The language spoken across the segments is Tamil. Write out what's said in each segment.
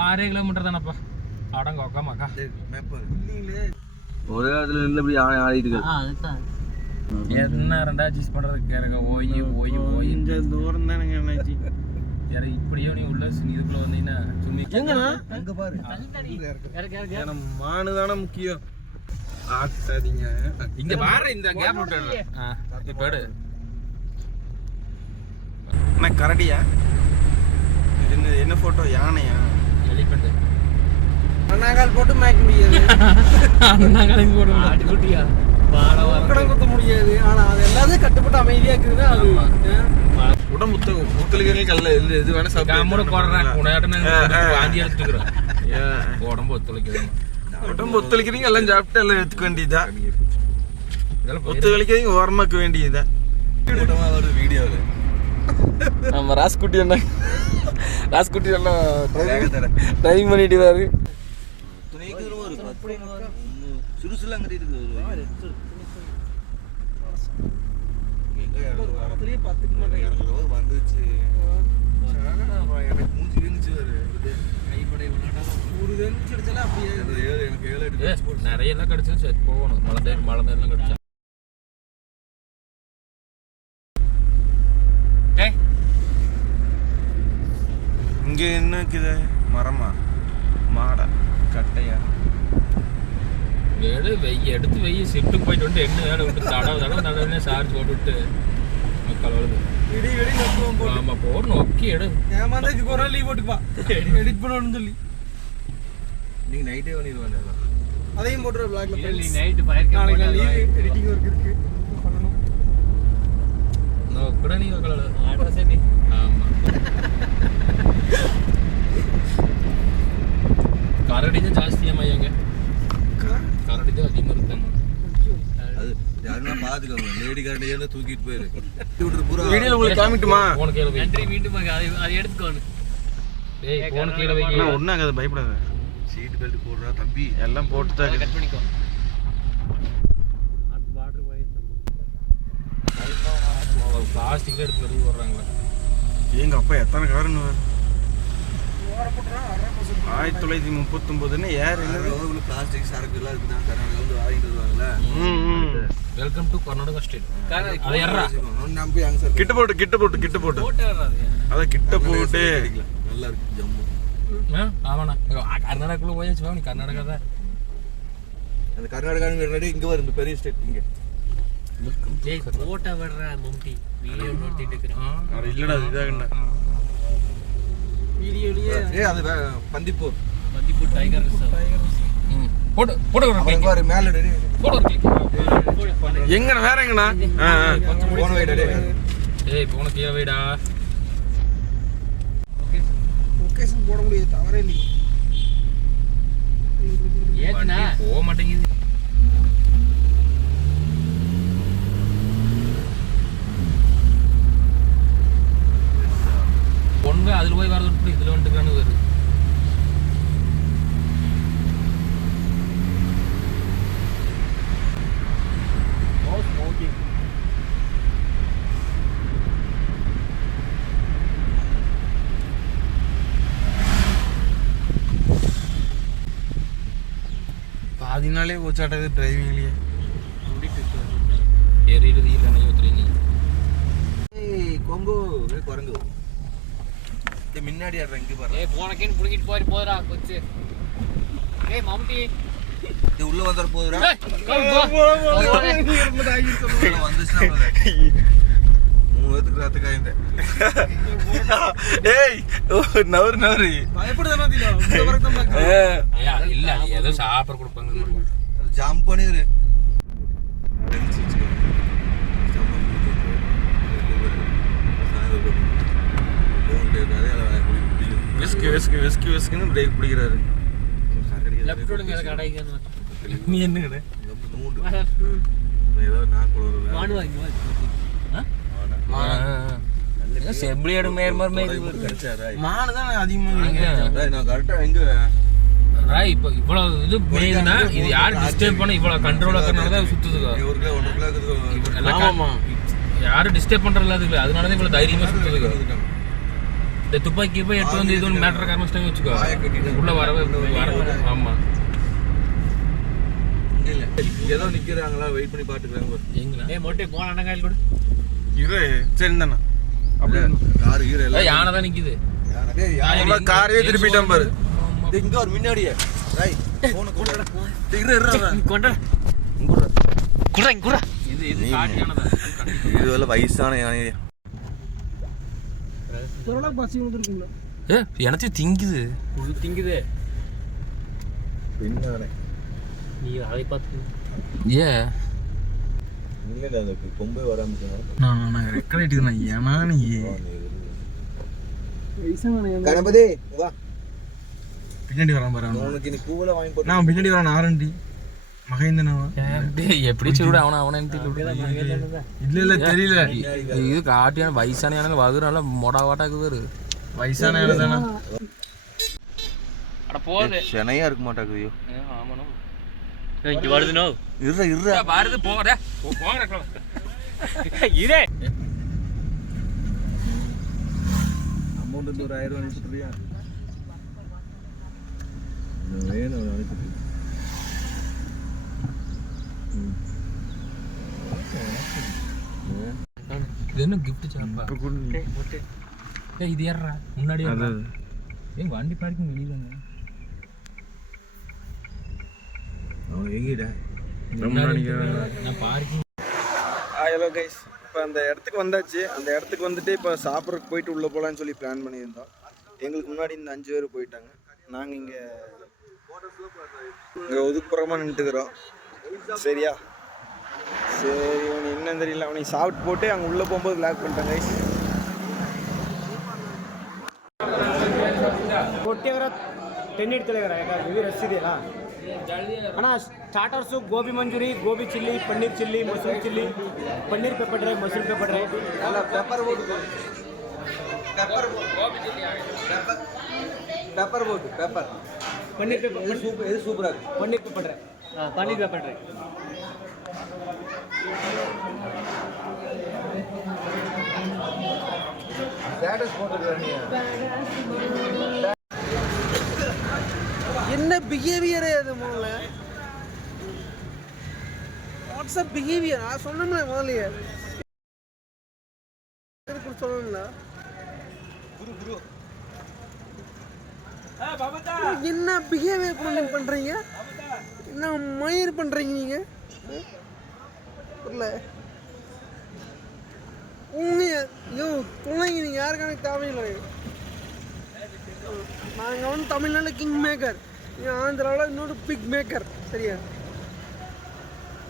6 கிலோமீட்டர் தானப்பா. அடங்க உக்காமாக்கா ஒரே இடத்துல நின்று இப்படி ஆடிட்டு இருக்கு. என்ன ரெண்டா சீஸ் பண்றதுக்கு கேருங்க. ஓய் ஓய் ஓய் இந்த தூரம் தானுங்க என்னாச்சு. யார இப்படியோ நீ உள்ள இதுக்குள்ள வந்தீங்கன்னா சும்மி எங்கண்ணா அங்க பாரு ஏன்னா மானு தானே முக்கியம். ஆட்டாதீங்க இங்க பாரு இந்த கேப் விட்டு. இப்ப எடு. அண்ணா கரடியா? இது என்ன போட்டோ? யானையா? எலிபென்ட். அண்ணாங்கால் போட்டு மேய்க்க முடியாது. அண்ணாங்காலையும் போட ஆட்டுக்குட்டியா கடன் குத்த முடியாது. ஆனா அது எல்லாத்தையும் கட்டுப்பட்டு அமைதியா இருக்குதுன்னா அது உடம்பு ஒத்துழைக்கிறீங்க. கல்ல எது வேணா சாப்பிட போடுறேன். வாந்தி எடுத்துக்கிறேன். உடம்பு ஒத்துழைக்கிறேன். உடம்பு ஒத்துழைக்கிறீங்க. எல்லாம் சாப்பிட்டு எல்லாம் எடுத்துக்க வேண்டியதா. ஒத்துழைக்கிறீங்க ஓரமாக்க வேண்டியதா. வீடியோவில் நம்ம ராஸ்குட்டி எல்லாம் ட்ரைவிங் பண்ணிட்டு இருக்காரு. சுறுசுலாம் கட்டிட்டு வந்துச்சு. எனக்கு மூஞ்சி வீந்துச்சு. நிறைய எல்லாம் கிடைச்சு போகணும். மழை நேரம் கிடைச்சா இங்க என்ன இருக்குது? மரமா மாடா கட்டையா? எடுத்து வெய்ய ஷிஃப்ட்டுக்கு போயிட்டு வந்து என்ன வேலை விட்டு தடவை சார்ஜ் போட்டு மக்கள் வருது. ஆமா போடு நோக்கி எடு. ஏமாந்ததுக்கு ஒரு லீவ் போட்டுப்பா எடிட் பண்ணணும்னு சொல்லி. நீங்க நைட்டே பண்ணிடுவாங்க. அதையும் போட்டுற பிளாக்ல நைட்டு நாளைக்கு லீவ் எடிட்டிங் ஒர்க் இருக்கு பண்ணணும். நோக்கட நீ மக்களோட அட்ரஸ் நீ. ஆமா கரடிங்க ஜாஸ்தியாமா இங்க. கரடி தான் அதிகமாக இருக்காங்க. அது யாருன்னா பாத்துக்கோங்க. லேடி கரடியா தூக்கிட்டு போயிரு. வீடியோல உங்களுக்கு காமிட்டுமா? போன் கீழ வை. நன்றி மீண்டும் அதை எடுத்துக்கோங்க. டேய் போன் கீழ வை. நான் ஒண்ணு ஆகாது, பயப்படாத. சீட் பெல்ட் போடுறா தம்பி. எல்லாம் போட்டு தான் கட் பண்ணிக்கோ. அது வாட்டர் போயிடுச்சு. பிளாஸ்டிக்ல எடுத்து வெளிய வர்றாங்க. எங்க அப்பா எத்தனை காரணம் 1939 ஏர் பிளாஸ்டிக் சரக்கு எல்லாம் இருக்குதான். கர்நாடகா வந்து வாங்கிட்டு வருவாங்கல்ல. Welcome to Karnataka state. அது ஏறா நம்பி அங்க சார் கிட்ட போட்டு அத கிட்ட போட்டு நல்லா இருக்கு ஜம்மு. ஆமாண்ணா கர்நாடகாக்குள்ள போயாச்சு. நீ கர்நாடகா தான். அந்த கர்நாடகா ரெடி இங்க வரும் பெரிய ஸ்டேட் இங்க. ஜெய் போட்டோ வர்ற மம்டி வீடியோ எடுத்துட்டு இருக்கேன். அட இல்லடா இதாகண்டா வீடியோலயே. ஏய் அது பந்திப்பூர் டைகர் ரிசர்வ். போடு பாரு மேல டேய். போடு ஒரு கிளிக். எங்கண்ணா வேற எங்கண்ணா? போன வைடா டேய். ஏய் போன கீழ வைடா. லொகேஷன் போட முடியாது, தவறே இல்லை. ஏத்துனா போக மாட்டேங்குது. ஒன்று அதில் போய் வரது இதில் வந்துட்டுக்கானு வருது. பாதினாலே போச்சாட்டது டிரைவிங்லயே. எரியுது இல்லை நீ ஊத்துறீங்க. ஏய் கொம்பு குரங்கு முன்னாடி ஆடுற இங்க பாரு. ஏய் போனக்கேன்னு புடிக்கிட்டு போறா கொச்சு. ஏய் மம்டி இது உள்ள வந்தற போதுடா. வந்துச்சுனா 3 பேத்துக்கு ராத்து காயந்தே. ஏய் நவரு பயப்படுதானே தில உள்ள வரத பாக்க. ஏய் இல்ல ஏதோ சாப்பிட கொடுப்பாங்க. ஜம்ப் பண்ணிரு. விஸ்கி பிரேக் பிடிக்கிறாரு. லெஃப்ட் ரோட் மேல கடைக்கு நீ என்ன கடை? ஏதோ நான் குளறல. வாடு வாங்கி செம்பிளியோட மேர்மர் மானு தான் அதிகமாக. நான் கரெக்டா எங்க ராய் இப்போ இவ்வளவு இது மேய்துன்னா இது யாரு டிஸ்டர்ப் பண்ண இவ்வளவு கண்ட்ரோல் ஆக்கறனால தான் சுத்துதுங்க. ஒரு கிலோ 1 கிலோ இருக்குது. யாரும் டிஸ்டர்ப் பண்றதுல அதுக்கு அதனால தான் இவ்வளவு தைரியமா சுத்துதுங்க. இந்த துப்பாக்கி போய் எடுத்து வந்து இது ஒன்று மேட்டர் காரணம் வச்சுக்கோ உள்ள வரவே ஆமா இல்ல ஏதோ நிக்கிறாங்களா வெயிட் பண்ணி பாத்துக்கறாங்க எங்கடா மொட்டை போன அண்ணங்காயில் கூட இரு சரி தானே அப்படியே கார் ஈர எல்லாம் யானை தான் நிக்குது அவ்வளோ காரையே திருப்பிட்டான் பாரு. இங்க ஒரு முன்னாடியே ரைட் போன் கொண்டடா குடுறா இது இது காட்டு யானை தான் இது வல்ல வயசான யானை எனத்தையும் திங்குது திங்குது பின்னானே நீ அதை பார்த்து ஏ இல்ல அந்த கொம்பே வராம நான் ரெக்கார்ட் எடுக்கிறேன் ஏன்னா நீ கணபதி வா பின்னாடி வரான் பாரு உனக்கு நீ பூவல வாங்கி போட்டு நான் பின்னாடி வரான் ஆரண்டி மகேந்திரனாவா எப்படி சொல்ற அவனை இல்ல தெரியல இது காட்டியான வயசான யானை வகுறால மொடா வாட்டாக்கு வேறு வயசான யானை தானே அட போகுது செனையா இருக்க மாட்டாங்க ஐயோ ஆமாண்ணா இங்க வருதுனோ இருற பாருது போறே போங்கடா இதே அமௌண்ட் ஒரு 1000 அனுப்பிட்டுறியா வேணும் அனுப்பிட்டு இது என்ன gift சாப்பா ஏய் இது ஏறா முன்னாடி ஏய் வண்டி பார்க்கிங் வெளிய தானே எங்கடா நான் பார்க்கிங் ஹலோ கைஸ் இப்போ அந்த இடத்துக்கு வந்தாச்சு அந்த இடத்துக்கு வந்துட்டு இப்போ சாப்பிட்றதுக்கு போயிட்டு உள்ளே போகலான்னு சொல்லி பிளான் பண்ணியிருந்தோம் எங்களுக்கு முன்னாடி இந்த 5 பேர் போயிட்டாங்க நாங்கள் இங்கே ஒதுக்குப்புறமா நின்றுக்கிறோம் சரியா சரி அவனு என்னன்னு தெரியல அவனை சாப்பிட்டு போட்டு அங்கே உள்ளே போகும்போது பிளாக் பண்ணிட்டாங்க கைஸ் ಕೊಟ್ಟಿಯವರ ಟೆನ್ ಇಡ್ತಲೇವರ ಯಾಕಂದ್ರೆ ಇದು ರಸ್ ಇದೆಯಲ್ಲ ಅಣ್ಣ starters gobi manchuri gobi chilli paneer chilli ಮಸೂರಿ ಚಿಲ್ಲಿ ಪನ್ನೀರ್ ಪೆಪ್ಪರ್ ಡ್ರೈ ಮಸೂರಿ ಪೆಪ್ಪರ್ ಡ್ರೈ ಅಲ್ಲ ಪೆಪ್ಪರ್ ಬೋಟ್ ಪೆಪ್ಪರ್ ಪನ್ನೀರ್ ಪೆಪ್ಪರ್ ಇದು ಸೂಪರ್ ಆಗಿ paneer pepper dry paneer pepper dry status போட்டுக்கறீங்க என்ன பிஹேவியரே அது முதல்ல வாட்ஸ்அப் பிஹேவியர் நான் சொன்னோம்ல முதலையே சொல்லணும்ல என்ன பிஹேவியர் பண்றீங்க என்ன மயிர் பண்றீங்க நீங்க புரியல ஐயோ பிள்ளைங்க நீங்க யாருக்கான தேவையில்லை நாங்கள் வந்து தமிழ்நாட்டில் கிங் மேக்கர் ஆந்திராவில் இன்னொரு பிக் மேக்கர் சரியா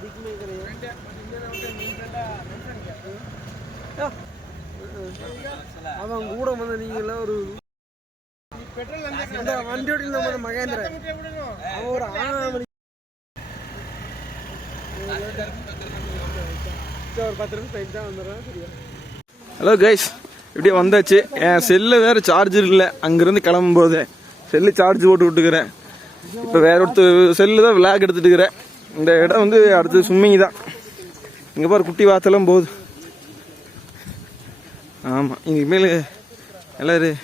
பிக் மேக்கர் அவன் கூட வந்து நீங்கள ஒரு அந்த வண்டியோட நம்ம மகேந்திர அவன் ஒரு ஒரு 10 நிமிஷம் டைம் தான் வந்துடுறேன் சரியா ஹலோ கைஸ் இப்படியே வந்தாச்சு என் செல்லு வேறு சார்ஜர் இல்லை அங்கேருந்து கிளம்பும்போது செல்லு சார்ஜ் போட்டு விட்டுக்கிறேன் இப்போ வேற ஒருத்தர் செல்லு தான் விளாக் எடுத்துட்டு இருக்கிறேன் இந்த இடம் வந்து அடுத்து ஸ்விம்மிங் தான் இங்கே பாரு குட்டி வாத்தெல்லாம் போகுது ஆமாம் இனிமேல் எல்லாரும்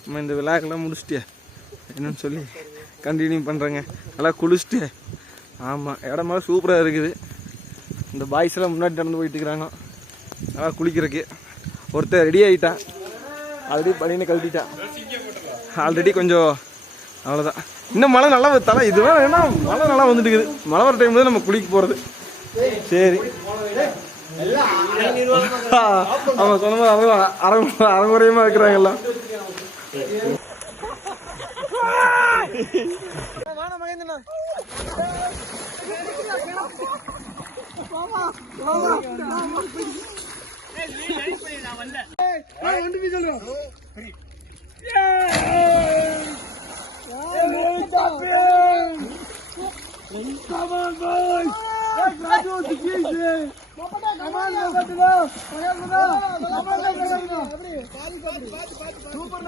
நம்ம இந்த விழாக்கெல்லாம் முடிச்சிட்டியா என்னன்னு சொல்லி கண்டினியூ பண்ணுறேங்க நல்லா குளிச்சுட்டு ஆமாம் இடமெல்லாம் சூப்பராக இருக்குது இந்த பாய்ஸ் எல்லாம் முன்னாடி நடந்து போயிட்டு இருக்கிறாங்க நல்லா குளிக்கிறதுக்கு ஒருத்தர் ரெடி ஆகிட்டான் ஆல்ரெடி பனின்னு கழட்டிட்டான் ஆல்ரெடி கொஞ்சம் அவ்வளோதான் இன்னும் மழை நல்லா தலை இதுதான் ஏன்னா மழை நல்லா வந்துட்டு இருக்குது மழை வர டைம் தான் நம்ம குளிக்க போகிறது சரி ஆமாம் சொன்ன மாதிரி அரைமுறையுமா இருக்கிறாங்க எல்லாம் சூப்பர்